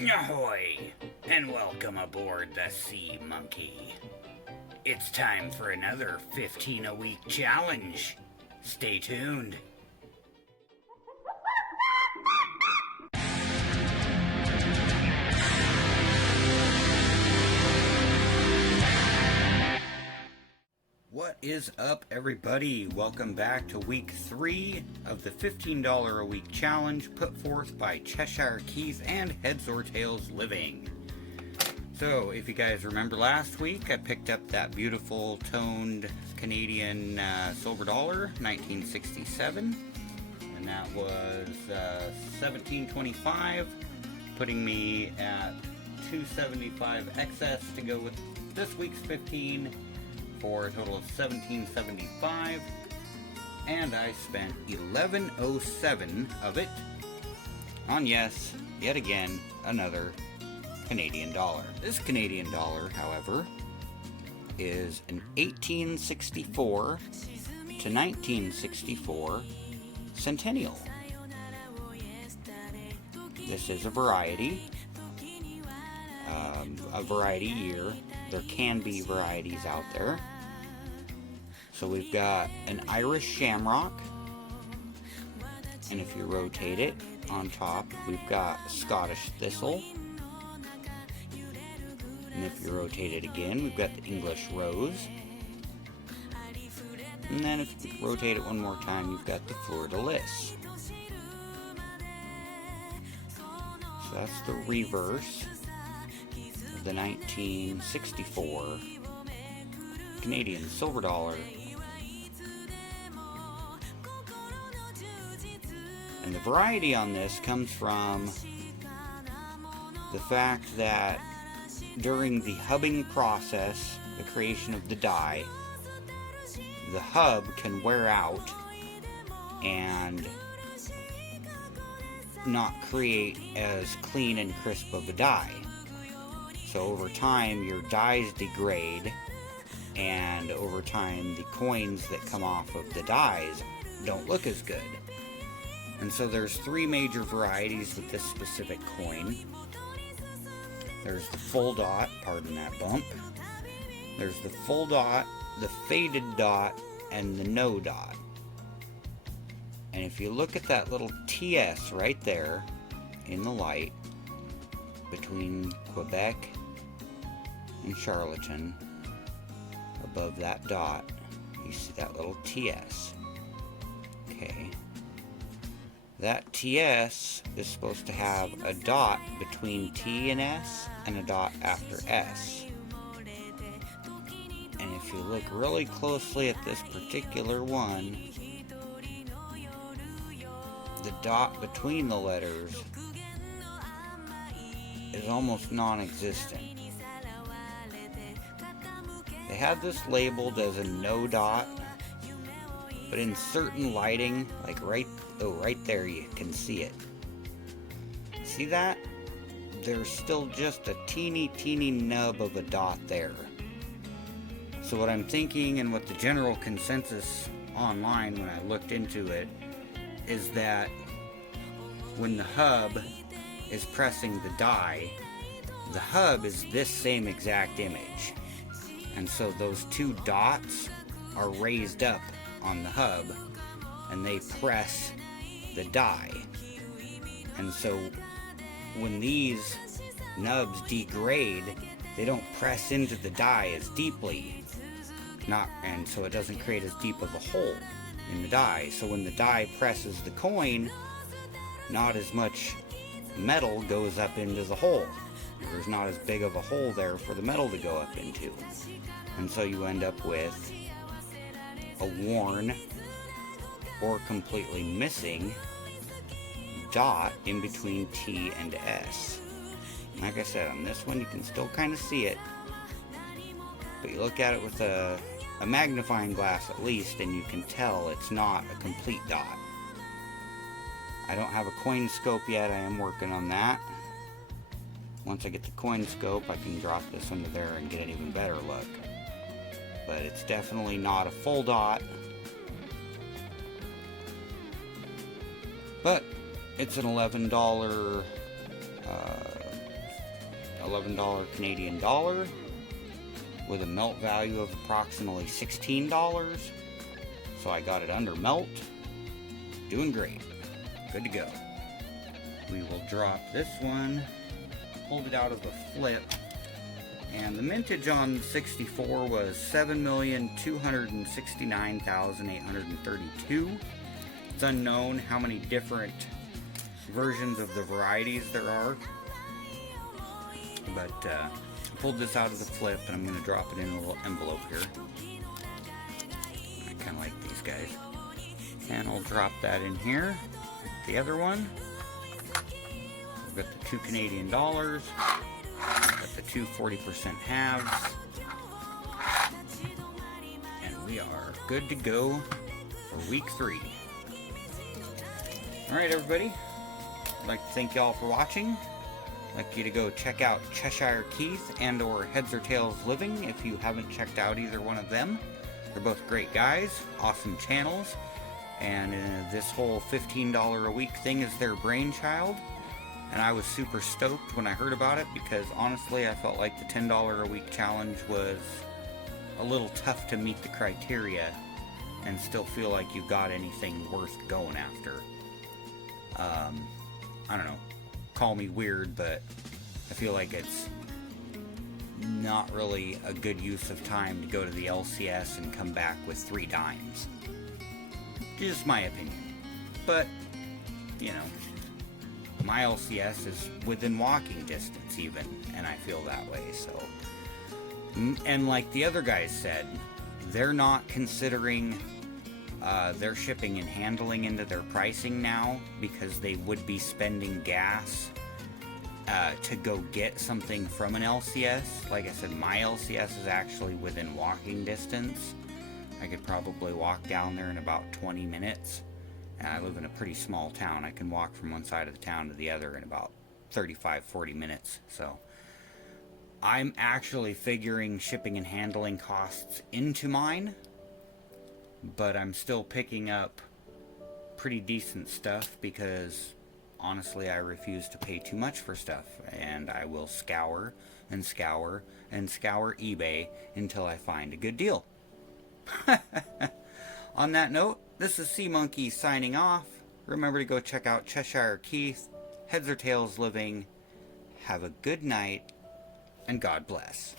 Ahoy, and welcome aboard the Sea Monkey. It's time for another 15 a week challenge. Stay tuned. What is up, everybody? Welcome back to week 3 of the $15 a week challenge put forth by Cheshire Keith and Heads or Tails Living. So, if you guys remember last week, I picked up that beautiful toned Canadian silver dollar, 1967, and that was $17.25, putting me at $2.75 excess to go with this week's 15. For a total of $17.75, and I spent $11.07 of it on, yes, yet again, another Canadian dollar. This Canadian dollar, however, is an 1864 to 1964 centennial. This is a variety year. There can be varieties out there. So we've got an Irish shamrock, and if you rotate it on top, we've got Scottish thistle, and if you rotate it again, we've got the English rose, and then if you rotate it one more time, you've got the fleur-de-lis. So that's the reverse of the 1964 Canadian silver dollar. And the variety on this comes from the fact that during the hubbing process, the creation of the die, the hub can wear out and not create as clean and crisp of a die. So over time, your dies degrade, and over time, the coins that come off of the dies don't look as good. And so there's 3 major varieties with this specific coin. There's the full dot, pardon that bump. There's the full dot, the faded dot, and the no dot. And if you look at that little TS right there in the light between Quebec and Charlottetown, above that dot, you see that little TS. Okay. That TS is supposed to have a dot between T and S and a dot after S. And if you look really closely at this particular one, the dot between the letters is almost non-existent. They have this labeled as a no dot, but in certain lighting, like right there, you can see it. See that? There's still just a teeny nub of a dot there. So what I'm thinking, and what the general consensus online when I looked into it, is that when the hub is pressing the die, the hub is this same exact image. And so those 2 dots are raised up on the hub, and they press the die. And so when these nubs degrade, they don't press into the die as deeply, and so it doesn't create as deep of a hole in the die. So when the die presses the coin, not as much metal goes up into the hole. There's not as big of a hole there for the metal to go up into. And so you end up with a worn or completely missing dot in between T and S. Like I said, on this one you can still kind of see it, but you look at it with a magnifying glass at least, and you can tell it's not a complete dot. I don't have a coin scope yet. I am working on that. Once I get the coin scope, I can drop this under there and get an even better look. But it's definitely not a full dot. But it's an $11 $11 Canadian dollar with a melt value of approximately $16. So I got it under melt. Doing great. Good to go. We will drop this one. Pulled it out of the flip. And the mintage on 64 was 7,269,832. It's unknown how many different versions of the varieties there are. But I pulled this out of the flip and I'm going to drop it in a little envelope here. I kind of like these guys. And I'll drop that in here. The other one. I've got the 2 Canadian dollars. Got the 2 40% halves. And we are good to go for week 3. Alright everybody, I'd like to thank y'all for watching. I'd like you to go check out Cheshire Keith and or Heads or Tails Living if you haven't checked out either one of them. They're both great guys, awesome channels, and this whole $15 a week thing is their brainchild. And I was super stoked when I heard about it because honestly I felt like the $10 a week challenge was a little tough to meet the criteria and still feel like you got anything worth going after. I don't know, call me weird, but I feel like it's not really a good use of time to go to the LCS and come back with 3 dimes. Just my opinion. But, you know, my LCS is within walking distance even, and I feel that way, so. And like the other guys said, they're not considering their shipping and handling into their pricing now because they would be spending gas to go get something from an LCS. Like I said, my LCS is actually within walking distance. I could probably walk down there in about 20 minutes. And I live in a pretty small town. I can walk from one side of the town to the other in about 35-40 minutes. So I'm actually figuring shipping and handling costs into mine, but I'm still picking up pretty decent stuff because honestly I refuse to pay too much for stuff, and I will scour and scour and scour eBay until I find a good deal. On that note, this is Sea Monkey signing off. Remember to go check out Cheshire Keith, Heads or Tails Living. Have a good night, and God bless.